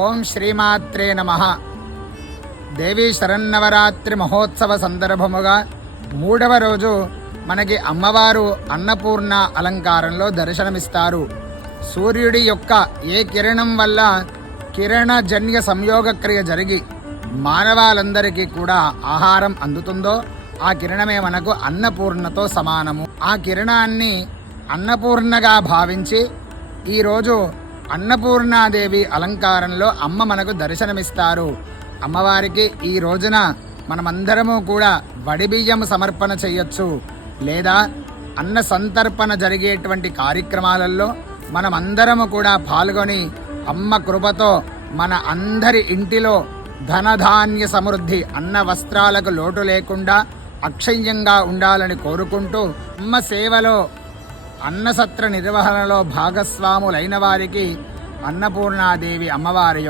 ఓం శ్రీమాత్రే నమః. దేవీ శరన్నవరాత్రి మహోత్సవ సందర్భముగా 3వ రోజు మనకి అమ్మవారు అన్నపూర్ణ అలంకారంలో దర్శనమిస్తారు. సూర్యుడి యొక్క ఏ కిరణం వల్ల కిరణజన్య సంయోగక్రియ జరిగి మానవాళందరికీ కూడా ఆహారం అందుతుందో ఆ కిరణమే మనకు అన్నపూర్ణతో సమానము. ఆ కిరణాన్ని అన్నపూర్ణగా భావించి ఈరోజు అన్నపూర్ణాదేవి అలంకారంలో అమ్మ మనకు దర్శనమిస్తారు. అమ్మవారికి ఈ రోజున మనమందరము కూడా వడిబియ్యం సమర్పణ చేయొచ్చు, లేదా అన్న సంతర్పణ జరిగేటువంటి కార్యక్రమాలలో మనమందరము కూడా పాల్గొని అమ్మ కృపతో మన అందరి ఇంటిలో ధనధాన్య సమృద్ధి, అన్న వస్త్రాలకు లోటు లేకుండా అక్షయ్యంగా ఉండాలని కోరుకుంటూ అమ్మ సేవలో అన్నసత్ర నిర్వహణలో భాగస్వాములైన వారికి అన్నపూర్ణాదేవి అమ్మవారి యొక్క